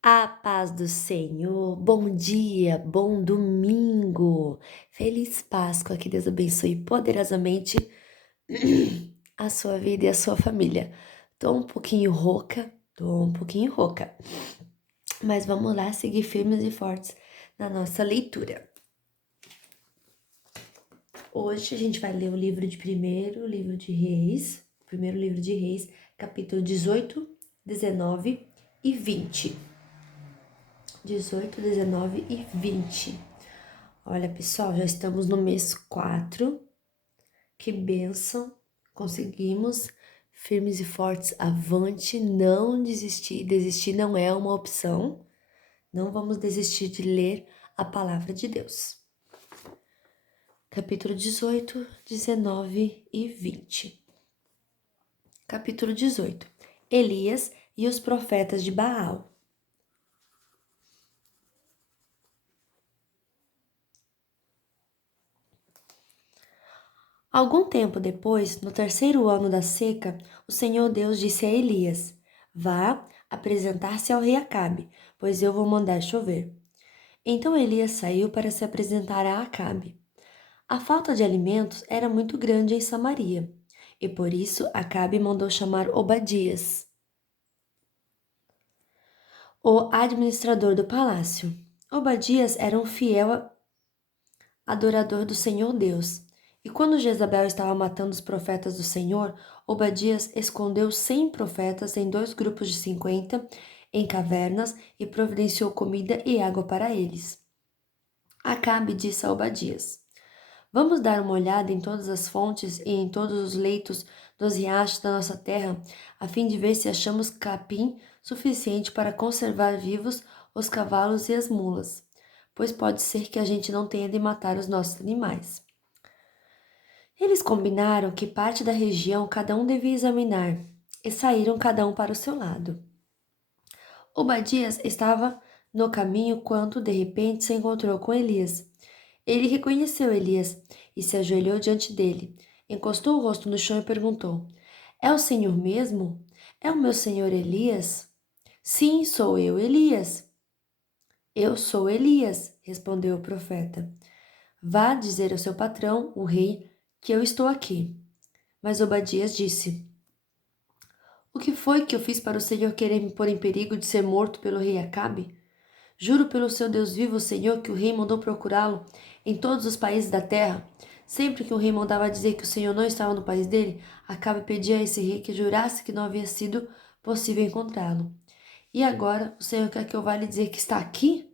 A paz do Senhor, bom dia, bom domingo, feliz Páscoa, que Deus abençoe poderosamente a sua vida e a sua família. Tô um pouquinho rouca, mas vamos lá seguir firmes e fortes na nossa leitura. Hoje a gente vai ler o primeiro livro de Reis, capítulo 18, 19 e 20. 18, 19 e 20. Olha, pessoal, já estamos no mês 4. Que bênção! Conseguimos, firmes e fortes, avante, não desistir. Desistir não é uma opção. Não vamos desistir de ler a palavra de Deus. Capítulo 18, 19 e 20. Capítulo 18. Elias e os profetas de Baal. Algum tempo depois, no terceiro ano da seca, o Senhor Deus disse a Elias: Vá apresentar-se ao rei Acabe, pois eu vou mandar chover. Então Elias saiu para se apresentar a Acabe. A falta de alimentos era muito grande em Samaria, e por isso Acabe mandou chamar Obadias, o administrador do palácio. Obadias era um fiel adorador do Senhor Deus. E quando Jezabel estava matando os profetas do Senhor, Obadias escondeu 100 profetas em 2 grupos de 50 em cavernas e providenciou comida e água para eles. Acabe disse a Obadias: Vamos dar uma olhada em todas as fontes e em todos os leitos dos riachos da nossa terra, a fim de ver se achamos capim suficiente para conservar vivos os cavalos e as mulas, pois pode ser que a gente não tenha de matar os nossos animais. Eles combinaram que parte da região cada um devia examinar, e saíram cada um para o seu lado. Obadias estava no caminho quando, de repente, se encontrou com Elias. Ele reconheceu Elias e se ajoelhou diante dele. Encostou o rosto no chão e perguntou: É o Senhor mesmo? É o meu senhor Elias? Sim, sou eu, Elias. Eu sou Elias, respondeu o profeta. Vá dizer ao seu patrão, o rei, que eu estou aqui. Mas Obadias disse: O que foi que eu fiz para o Senhor querer me pôr em perigo de ser morto pelo rei Acabe? Juro pelo seu Deus vivo, Senhor, que o rei mandou procurá-lo em todos os países da terra. Sempre que o rei mandava dizer que o Senhor não estava no país dele, Acabe pedia a esse rei que jurasse que não havia sido possível encontrá-lo. E agora o Senhor quer que eu vá lhe dizer que está aqui?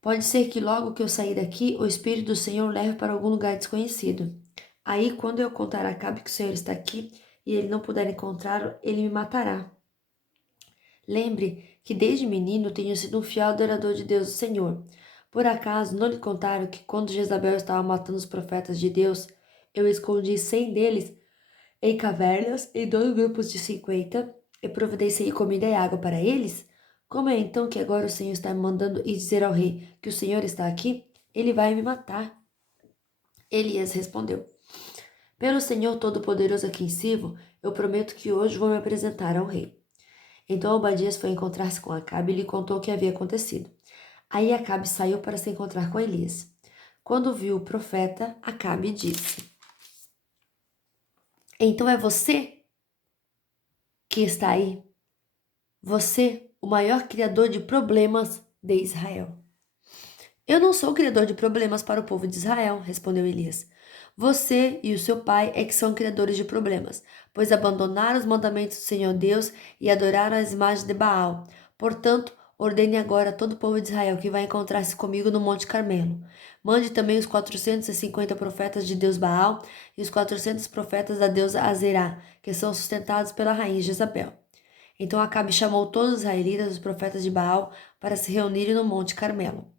Pode ser que logo que eu sair daqui, o Espírito do Senhor leve para algum lugar desconhecido. Aí, quando eu contar a Acabe que o Senhor está aqui e ele não puder encontrá-lo, ele me matará. Lembre que desde menino tenho sido um fiel adorador de Deus, o Senhor. Por acaso não lhe contaram que quando Jezabel estava matando os profetas de Deus, eu escondi 100 deles em cavernas em 2 grupos de 50 e providenciei comida e água para eles? Como é então que agora o Senhor está me mandando ir dizer ao rei que o Senhor está aqui? Ele vai me matar. Elias respondeu: Pelo Senhor Todo-Poderoso a quem sirvo, eu prometo que hoje vou me apresentar ao rei. Então Obadias foi encontrar-se com Acabe e lhe contou o que havia acontecido. Aí Acabe saiu para se encontrar com Elias. Quando viu o profeta, Acabe disse: Então é você que está aí? Você, o maior criador de problemas de Israel. Eu não sou criador de problemas para o povo de Israel, respondeu Elias. Você e o seu pai é que são criadores de problemas, pois abandonaram os mandamentos do Senhor Deus e adoraram as imagens de Baal. Portanto, ordene agora a todo o povo de Israel que vai encontrar-se comigo no Monte Carmelo. Mande também os 450 profetas de Deus Baal e os 400 profetas da deusa Azerá, que são sustentados pela rainha Jezabel. Então Acabe chamou todos os israelitas, os profetas de Baal, para se reunirem no Monte Carmelo.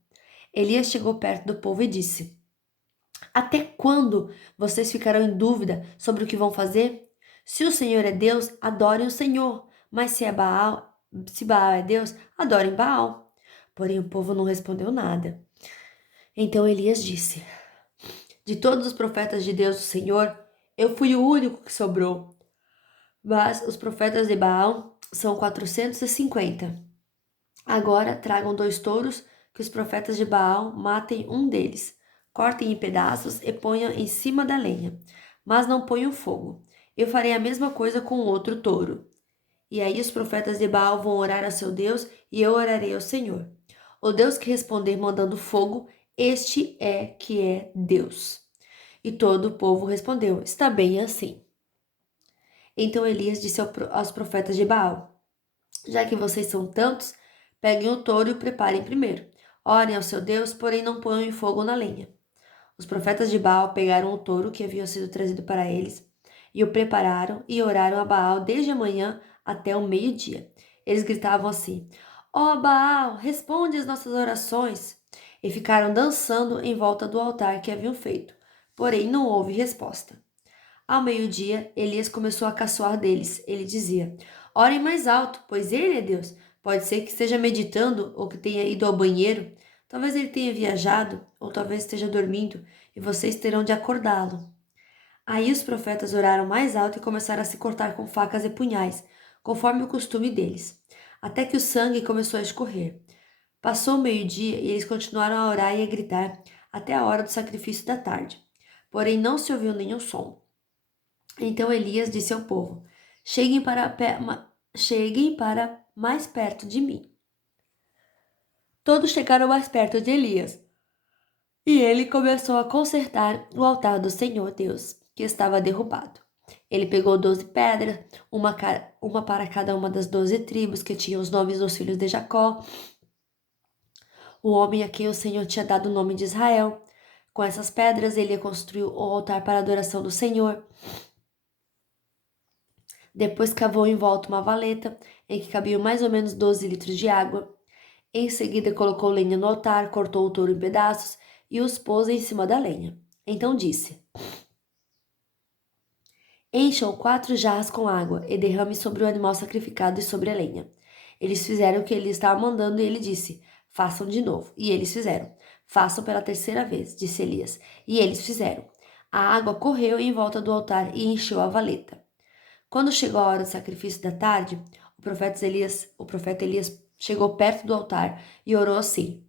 Elias chegou perto do povo e disse: Até quando vocês ficarão em dúvida sobre o que vão fazer? Se o Senhor é Deus, adorem o Senhor. Mas se Baal é Deus, adorem Baal. Porém o povo não respondeu nada. Então Elias disse: De todos os profetas de Deus, o Senhor, eu fui o único que sobrou. Mas os profetas de Baal são 450. Agora tragam 2 touros, que os profetas de Baal matem um deles, cortem em pedaços e ponham em cima da lenha, mas não ponham fogo. Eu farei a mesma coisa com o outro touro. E aí os profetas de Baal vão orar a seu Deus e eu orarei ao Senhor. O Deus que responder mandando fogo, este é que é Deus. E todo o povo respondeu: Está bem assim. Então Elias disse aos profetas de Baal: Já que vocês são tantos, peguem o touro e o preparem primeiro. Orem ao seu Deus, porém não ponham em fogo na lenha. Os profetas de Baal pegaram o touro que havia sido trazido para eles e o prepararam e oraram a Baal desde a manhã até o meio-dia. Eles gritavam assim: Ó Baal, responde às nossas orações! E ficaram dançando em volta do altar que haviam feito. Porém, não houve resposta. Ao meio-dia, Elias começou a caçoar deles. Ele dizia: Orem mais alto, pois ele é Deus. Pode ser que esteja meditando ou que tenha ido ao banheiro. Talvez ele tenha viajado, ou talvez esteja dormindo, e vocês terão de acordá-lo. Aí os profetas oraram mais alto e começaram a se cortar com facas e punhais, conforme o costume deles, até que o sangue começou a escorrer. Passou o meio-dia e eles continuaram a orar e a gritar até a hora do sacrifício da tarde. Porém, não se ouviu nenhum som. Então Elias disse ao povo: cheguem para mais perto de mim. Todos chegaram mais perto de Elias. E ele começou a consertar o altar do Senhor Deus, que estava derrubado. Ele pegou 12 pedras, uma para cada uma das 12 tribos, que tinham os nomes dos filhos de Jacó, o homem a quem o Senhor tinha dado o nome de Israel. Com essas pedras, ele construiu o altar para a adoração do Senhor. Depois cavou em volta uma valeta, em que cabiam mais ou menos 12 litros de água. Em seguida, colocou lenha no altar, cortou o touro em pedaços e os pôs em cima da lenha. Então disse: Encham 4 jarras com água e derrame sobre o animal sacrificado e sobre a lenha. Eles fizeram o que ele estava mandando e ele disse: Façam de novo. E eles fizeram. Façam pela terceira vez, disse Elias. E eles fizeram. A água correu em volta do altar e encheu a valeta. Quando chegou a hora do sacrifício da tarde, o profeta Elias chegou perto do altar e orou assim: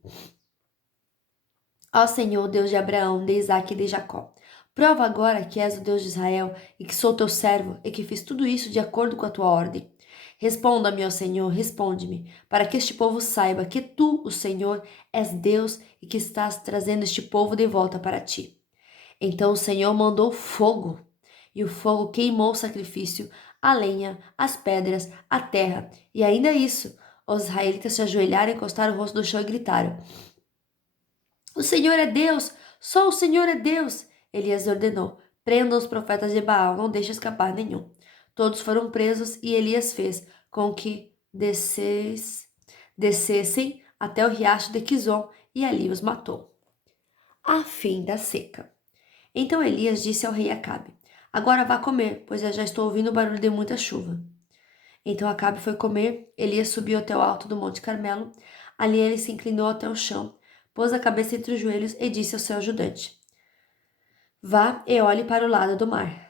Ó Senhor, Deus de Abraão, de Isaque e de Jacó, prova agora que és o Deus de Israel e que sou teu servo e que fiz tudo isso de acordo com a tua ordem. Responda-me, ó Senhor, responde-me, para que este povo saiba que tu, o Senhor, és Deus e que estás trazendo este povo de volta para ti. Então o Senhor mandou fogo, e o fogo queimou o sacrifício, a lenha, as pedras, a terra, e ainda isso, os israelitas se ajoelharam, encostaram o rosto no chão e gritaram: O Senhor é Deus! Só o Senhor é Deus! Elias ordenou: Prendam os profetas de Baal, não deixe escapar nenhum. Todos foram presos e Elias fez com que descessem até o riacho de Quizon e ali os matou. A fim da seca. Então Elias disse ao rei Acabe: Agora vá comer, pois eu já estou ouvindo o barulho de muita chuva. Então Acabe foi comer, Elias subiu até o alto do Monte Carmelo. Ali ele se inclinou até o chão, pôs a cabeça entre os joelhos e disse ao seu ajudante: Vá e olhe para o lado do mar.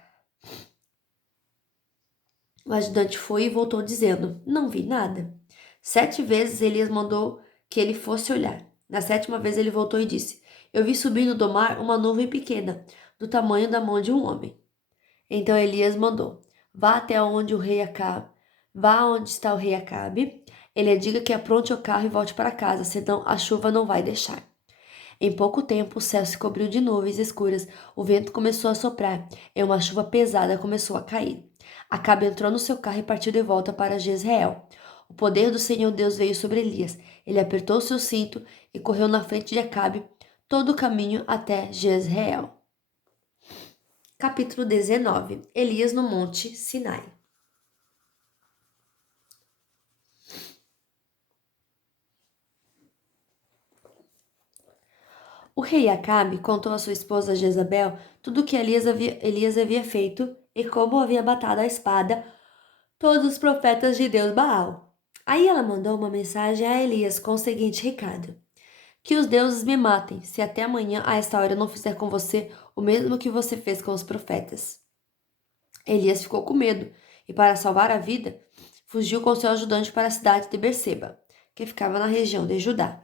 O ajudante foi e voltou dizendo: Não vi nada. 7 vezes Elias mandou que ele fosse olhar. Na 7ª vez ele voltou e disse: Eu vi subindo do mar uma nuvem pequena, do tamanho da mão de um homem. Então Elias mandou: Vá até onde o rei Acabe. Vá onde está o rei Acabe. Ele diga que apronte o carro e volte para casa, senão a chuva não vai deixar. Em pouco tempo, o céu se cobriu de nuvens escuras, o vento começou a soprar e uma chuva pesada começou a cair. Acabe entrou no seu carro e partiu de volta para Jezreel. O poder do Senhor Deus veio sobre Elias. Ele apertou seu cinto e correu na frente de Acabe todo o caminho até Jezreel. Capítulo 19. Elias no Monte Sinai. O rei Acabe contou à sua esposa Jezabel tudo o que Elias havia feito e como havia matado a espada todos os profetas de Deus Baal. Aí ela mandou uma mensagem a Elias com o seguinte recado: Que os deuses me matem, se até amanhã a esta hora eu não fizer com você o mesmo que você fez com os profetas. Elias ficou com medo e, para salvar a vida, fugiu com seu ajudante para a cidade de Berseba, que ficava na região de Judá.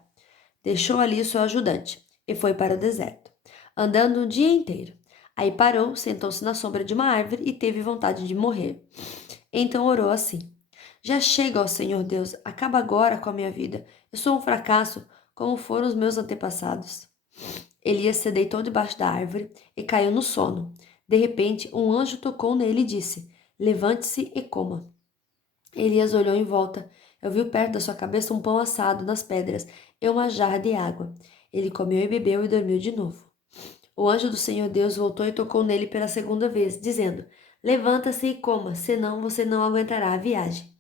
Deixou ali o seu ajudante e foi para o deserto, andando o dia inteiro. Aí parou, sentou-se na sombra de uma árvore e teve vontade de morrer. Então orou assim: Já chega, ó Senhor Deus, acaba agora com a minha vida. Eu sou um fracasso, como foram os meus antepassados. Elias se deitou debaixo da árvore e caiu no sono. De repente, um anjo tocou nele e disse: Levante-se e coma. Elias olhou em volta. Viu perto da sua cabeça um pão assado nas pedras e uma jarra de água. Ele comeu e bebeu e dormiu de novo. O anjo do Senhor Deus voltou e tocou nele pela segunda vez, dizendo: Levanta-se e coma, senão você não aguentará a viagem.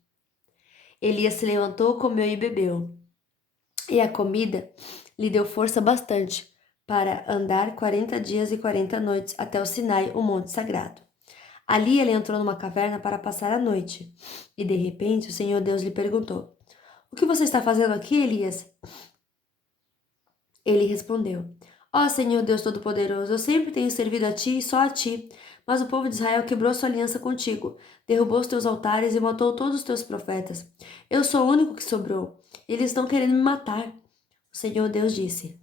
Elias se levantou, comeu e bebeu. E a comida lhe deu força bastante para andar 40 dias e 40 noites até o Sinai, o monte sagrado. Ali ele entrou numa caverna para passar a noite. E de repente o Senhor Deus lhe perguntou: O que você está fazendo aqui, Elias? Ele respondeu: Ó Senhor Deus Todo-Poderoso, eu sempre tenho servido a ti e só a ti. Mas o povo de Israel quebrou sua aliança contigo, derrubou os teus altares e matou todos os teus profetas. Eu sou o único que sobrou. Eles estão querendo me matar. O Senhor Deus disse: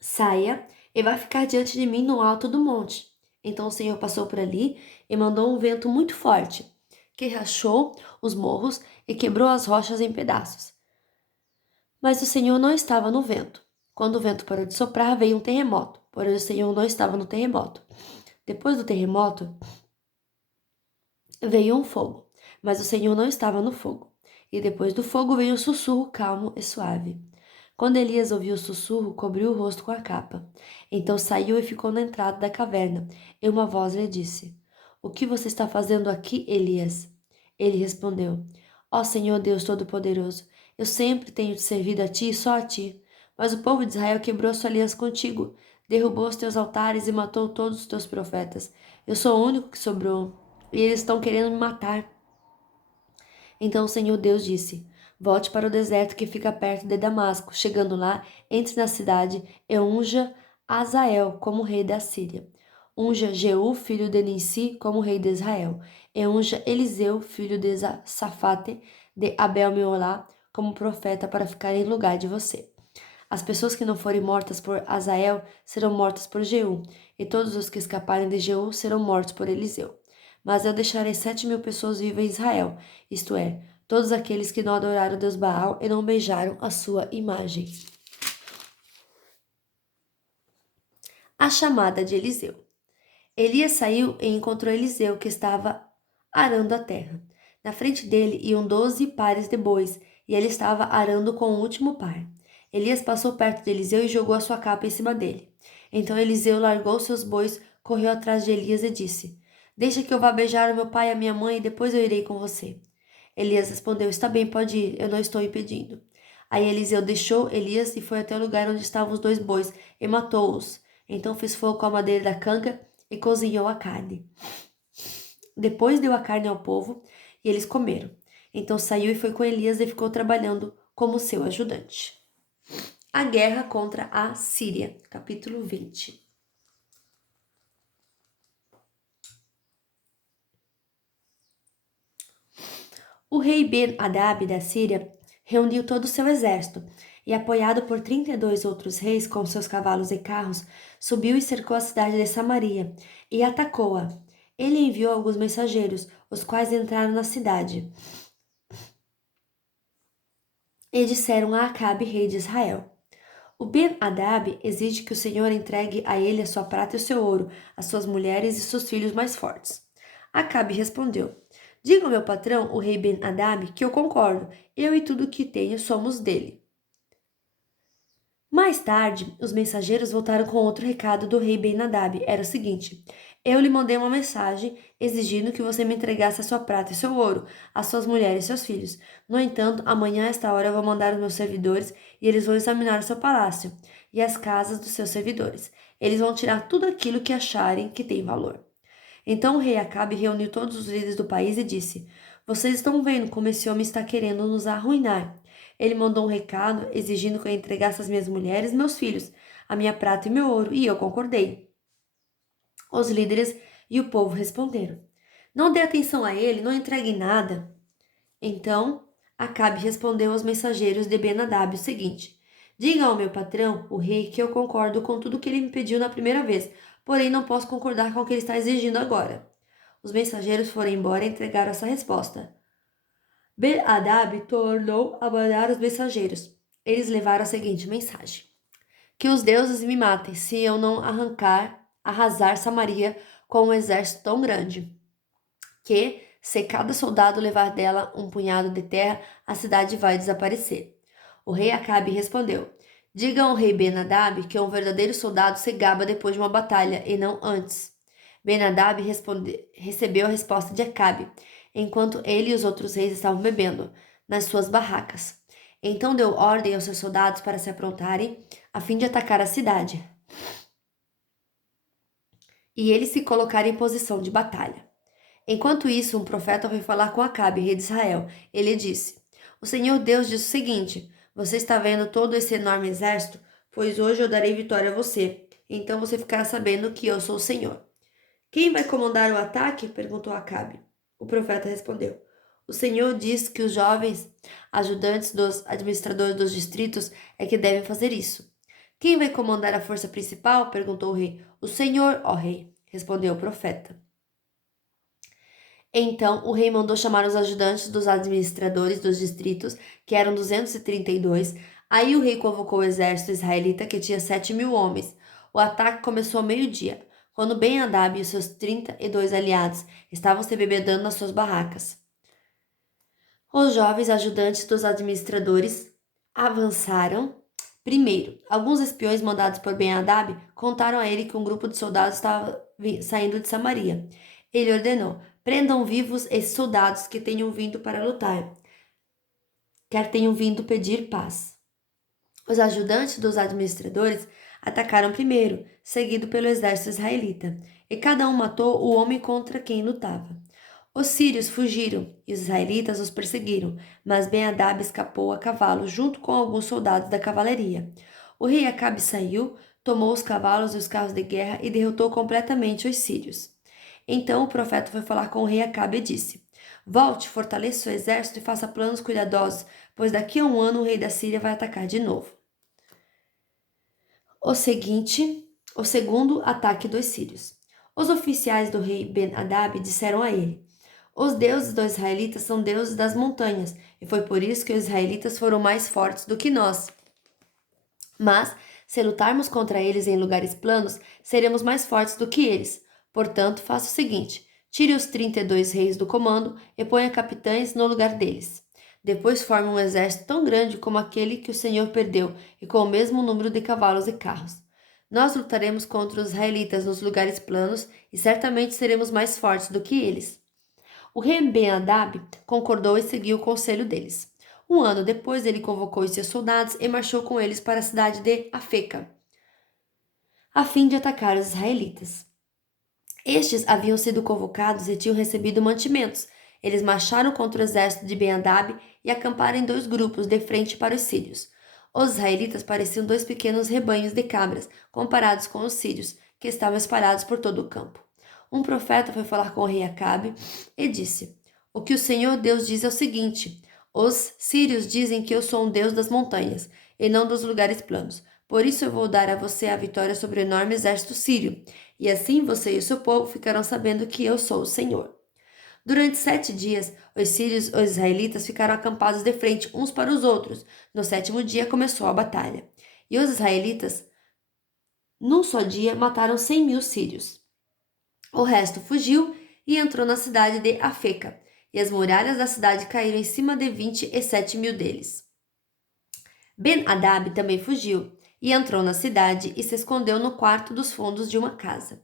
Saia e vai ficar diante de mim no alto do monte. Então o Senhor passou por ali e mandou um vento muito forte, que rachou os morros e quebrou as rochas em pedaços. Mas o Senhor não estava no vento. Quando o vento parou de soprar, veio um terremoto, porém o Senhor não estava no terremoto. Depois do terremoto, veio um fogo, mas o Senhor não estava no fogo. E depois do fogo veio um sussurro calmo e suave. Quando Elias ouviu o sussurro, cobriu o rosto com a capa. Então saiu e ficou na entrada da caverna, e uma voz lhe disse: O que você está fazendo aqui, Elias? Ele respondeu: Ó Senhor Deus Todo-Poderoso, eu sempre tenho te servido a ti e só a ti. Mas o povo de Israel quebrou sua aliança contigo, derrubou os teus altares e matou todos os teus profetas. Eu sou o único que sobrou, e eles estão querendo me matar. Então o Senhor Deus disse: Volte para o deserto que fica perto de Damasco. Chegando lá, entre na cidade e unja Azael como rei da Síria. Unja Jeú, filho de Nissi, como rei de Israel. E unja Eliseu, filho de Safate, de Abel-Meolá, como profeta para ficar em lugar de você. As pessoas que não forem mortas por Azael serão mortas por Jeú, e todos os que escaparem de Jeú serão mortos por Eliseu. Mas eu deixarei 7.000 pessoas vivas em Israel, isto é, todos aqueles que não adoraram Deus Baal e não beijaram a sua imagem. A chamada de Eliseu. Elias saiu e encontrou Eliseu, que estava arando a terra. Na frente dele iam 12 pares de bois, e ele estava arando com o último par. Elias passou perto de Eliseu e jogou a sua capa em cima dele. Então Eliseu largou seus bois, correu atrás de Elias e disse: Deixa que eu vá beijar o meu pai e a minha mãe, e depois eu irei com você. Elias respondeu: Está bem, pode ir, eu não estou impedindo. Aí Eliseu deixou Elias e foi até o lugar onde estavam os 2 bois e matou-os. Então fez fogo com a madeira da canca e cozinhou a carne. Depois deu a carne ao povo e eles comeram. Então saiu e foi com Elias e ficou trabalhando como seu ajudante. A guerra contra a Síria, capítulo 20. O rei Ben-Hadad da Síria reuniu todo o seu exército e, apoiado por 32 outros reis com seus cavalos e carros, subiu e cercou a cidade de Samaria e atacou-a. Ele enviou alguns mensageiros, os quais entraram na cidade e disseram a Acabe, rei de Israel: O Ben-Hadad exige que o Senhor entregue a ele a sua prata e o seu ouro, as suas mulheres e seus filhos mais fortes. Acabe respondeu: Diga ao meu patrão, o rei Ben-Hadad, que eu concordo. Eu e tudo o que tenho somos dele. Mais tarde, os mensageiros voltaram com outro recado do rei Ben-Hadad. Era o seguinte: Eu lhe mandei uma mensagem exigindo que você me entregasse a sua prata e seu ouro, as suas mulheres e seus filhos. No entanto, amanhã a esta hora eu vou mandar os meus servidores e eles vão examinar o seu palácio e as casas dos seus servidores. Eles vão tirar tudo aquilo que acharem que tem valor. Então o rei Acabe reuniu todos os líderes do país e disse: Vocês estão vendo como esse homem está querendo nos arruinar. Ele mandou um recado exigindo que eu entregasse as minhas mulheres e meus filhos, a minha prata e meu ouro, e eu concordei. Os líderes e o povo responderam: Não dê atenção a ele, não entregue nada. Então Acabe respondeu aos mensageiros de Ben-Hadad o seguinte: Diga ao meu patrão, o rei, que eu concordo com tudo que ele me pediu na primeira vez, porém não posso concordar com o que ele está exigindo agora. Os mensageiros foram embora e entregaram essa resposta. Ben-Hadad tornou a mandar os mensageiros. Eles levaram a seguinte mensagem: Que os deuses me matem se eu não arrasar Samaria com um exército tão grande. Que, se cada soldado levar dela um punhado de terra, a cidade vai desaparecer. O rei Acabe respondeu: Diga ao rei Ben-Hadad que um verdadeiro soldado se gaba depois de uma batalha e não antes. Ben-Hadad recebeu a resposta de Acabe, enquanto ele e os outros reis estavam bebendo nas suas barracas. Então deu ordem aos seus soldados para se aprontarem, a fim de atacar a cidade. E eles se colocaram em posição de batalha. Enquanto isso, um profeta foi falar com Acabe, rei de Israel. Ele disse: O Senhor Deus diz o seguinte: Você está vendo todo esse enorme exército? Pois hoje eu darei vitória a você. Então você ficará sabendo que eu sou o Senhor. Quem vai comandar o ataque? Perguntou Acabe. O profeta respondeu: O Senhor diz que os jovens ajudantes dos administradores dos distritos é que devem fazer isso. Quem vai comandar a força principal? Perguntou o rei. O Senhor, ó rei, respondeu o profeta. Então o rei mandou chamar os ajudantes dos administradores dos distritos, que eram 232. Aí o rei convocou o exército israelita, que tinha 7.000 homens. O ataque começou ao meio-dia, quando Ben-Hadad e os seus 32 aliados estavam se bebedando nas suas barracas. Os jovens ajudantes dos administradores avançaram. Primeiro, alguns espiões mandados por Ben-Hadad contaram a ele que um grupo de soldados estava saindo de Samaria. Ele ordenou: prendam vivos esses soldados que tenham vindo para lutar, quer tenham vindo pedir paz. Os ajudantes dos administradores atacaram primeiro, seguido pelo exército israelita, e cada um matou o homem contra quem lutava. Os sírios fugiram e os israelitas os perseguiram, mas Ben-Hadad escapou a cavalo junto com alguns soldados da cavalaria. O rei Acabe saiu, tomou os cavalos e os carros de guerra e derrotou completamente os sírios. Então o profeta foi falar com o rei Acabe e disse: Volte, fortaleça seu exército e faça planos cuidadosos, pois daqui a um ano o rei da Síria vai atacar de novo. O segundo ataque dos sírios. Os oficiais do rei Ben-Hadad disseram a ele: Os deuses dos israelitas são deuses das montanhas, e foi por isso que os israelitas foram mais fortes do que nós. Mas, se lutarmos contra eles em lugares planos, seremos mais fortes do que eles. Portanto, faça o seguinte: tire os 32 reis do comando e ponha capitães no lugar deles. Depois forme um exército tão grande como aquele que o Senhor perdeu e com o mesmo número de cavalos e carros. Nós lutaremos contra os israelitas nos lugares planos e certamente seremos mais fortes do que eles. O rei Ben-Hadad concordou e seguiu o conselho deles. Um ano depois, ele convocou os seus soldados e marchou com eles para a cidade de Afeca, a fim de atacar os israelitas. Estes haviam sido convocados e tinham recebido mantimentos. Eles marcharam contra o exército de Ben-Hadad e acamparam em dois grupos, de frente para os sírios. Os israelitas pareciam dois pequenos rebanhos de cabras, comparados com os sírios, que estavam espalhados por todo o campo. Um profeta foi falar com o rei Acabe e disse: O que o Senhor Deus diz é o seguinte: os sírios dizem que eu sou um Deus das montanhas e não dos lugares planos. Por isso eu vou dar a você a vitória sobre o enorme exército sírio, e assim você e o seu povo ficarão sabendo que eu sou o Senhor. Durante 7 dias, os sírios e os israelitas ficaram acampados de frente uns para os outros. No 7º dia começou a batalha. E os israelitas, num só dia, mataram 100.000 sírios. O resto fugiu e entrou na cidade de Afeca, e as muralhas da cidade caíram em cima de 27.000 deles. Ben-Hadad também fugiu e entrou na cidade e se escondeu no quarto dos fundos de uma casa.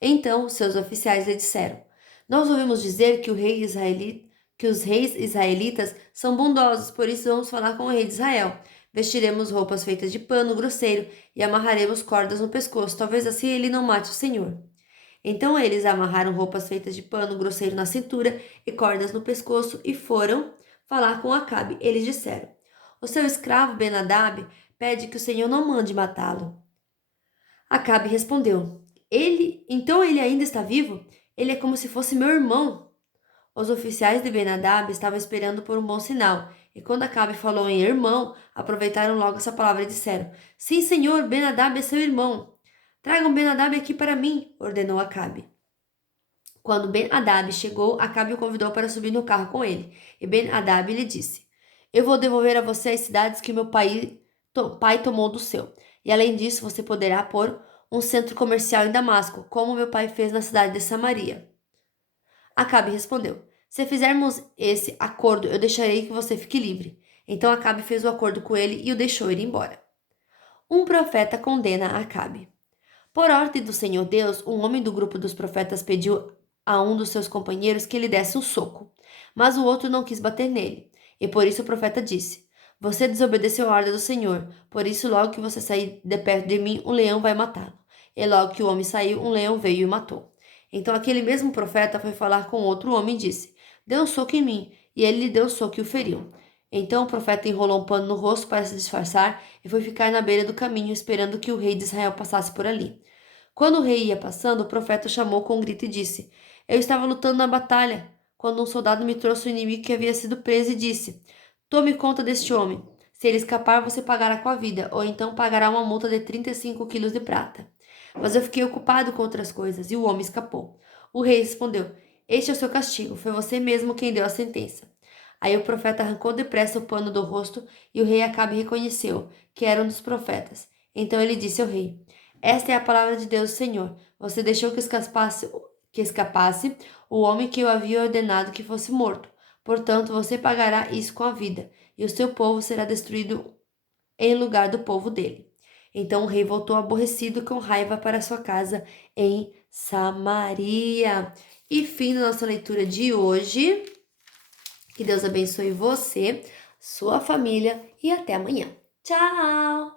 Então seus oficiais lhe disseram: Nós ouvimos dizer que os reis israelitas são bondosos, por isso vamos falar com o rei de Israel. Vestiremos roupas feitas de pano grosseiro e amarraremos cordas no pescoço, talvez assim ele não mate o Senhor. Então eles amarraram roupas feitas de pano grosseiro na cintura e cordas no pescoço e foram falar com Acabe. Eles disseram: O seu escravo Ben-Hadad pede que o Senhor não mande matá-lo. Acabe respondeu: Então ele ainda está vivo? Ele é como se fosse meu irmão. Os oficiais de Ben-Hadad estavam esperando por um bom sinal. E quando Acabe falou em irmão, aproveitaram logo essa palavra e disseram: Sim, senhor, Ben-Hadad é seu irmão. Tragam Ben-Hadad aqui para mim, ordenou Acabe. Quando Ben-Hadad chegou, Acabe o convidou para subir no carro com ele. E Ben-Hadad lhe disse: Eu vou devolver a você as cidades que meu pai tomou do seu. E além disso, você poderá pôr um centro comercial em Damasco, como meu pai fez na cidade de Samaria. Acabe respondeu: Se fizermos esse acordo, eu deixarei que você fique livre. Então Acabe fez o acordo com ele e o deixou ir embora. Um profeta condena Acabe. Por ordem do Senhor Deus, um homem do grupo dos profetas pediu a um dos seus companheiros que lhe desse um soco, mas o outro não quis bater nele. E por isso o profeta disse: Você desobedeceu a ordem do Senhor, por isso logo que você sair de perto de mim, um leão vai matá-lo. E logo que o homem saiu, um leão veio e o matou. Então aquele mesmo profeta foi falar com outro homem e disse: Dê um soco em mim. E ele lhe deu um soco e o feriu. Então o profeta enrolou um pano no rosto para se disfarçar e foi ficar na beira do caminho, esperando que o rei de Israel passasse por ali. Quando o rei ia passando, o profeta o chamou com um grito e disse: Eu estava lutando na batalha, quando um soldado me trouxe o inimigo que havia sido preso e disse: Tome conta deste homem. Se ele escapar, você pagará com a vida, ou então pagará uma multa de 35 quilos de prata. Mas eu fiquei ocupado com outras coisas, e o homem escapou. O rei respondeu: Este é o seu castigo, foi você mesmo quem deu a sentença. Aí o profeta arrancou depressa o pano do rosto, e o rei Acabe reconheceu que era um dos profetas. Então ele disse ao rei: Esta é a palavra de Deus, Senhor. Você deixou que escapasse o homem que eu havia ordenado que fosse morto. Portanto, você pagará isso com a vida, e o seu povo será destruído em lugar do povo dele. Então o rei voltou aborrecido com raiva para sua casa em Samaria. E fim da nossa leitura de hoje. Que Deus abençoe você, sua família e até amanhã. Tchau!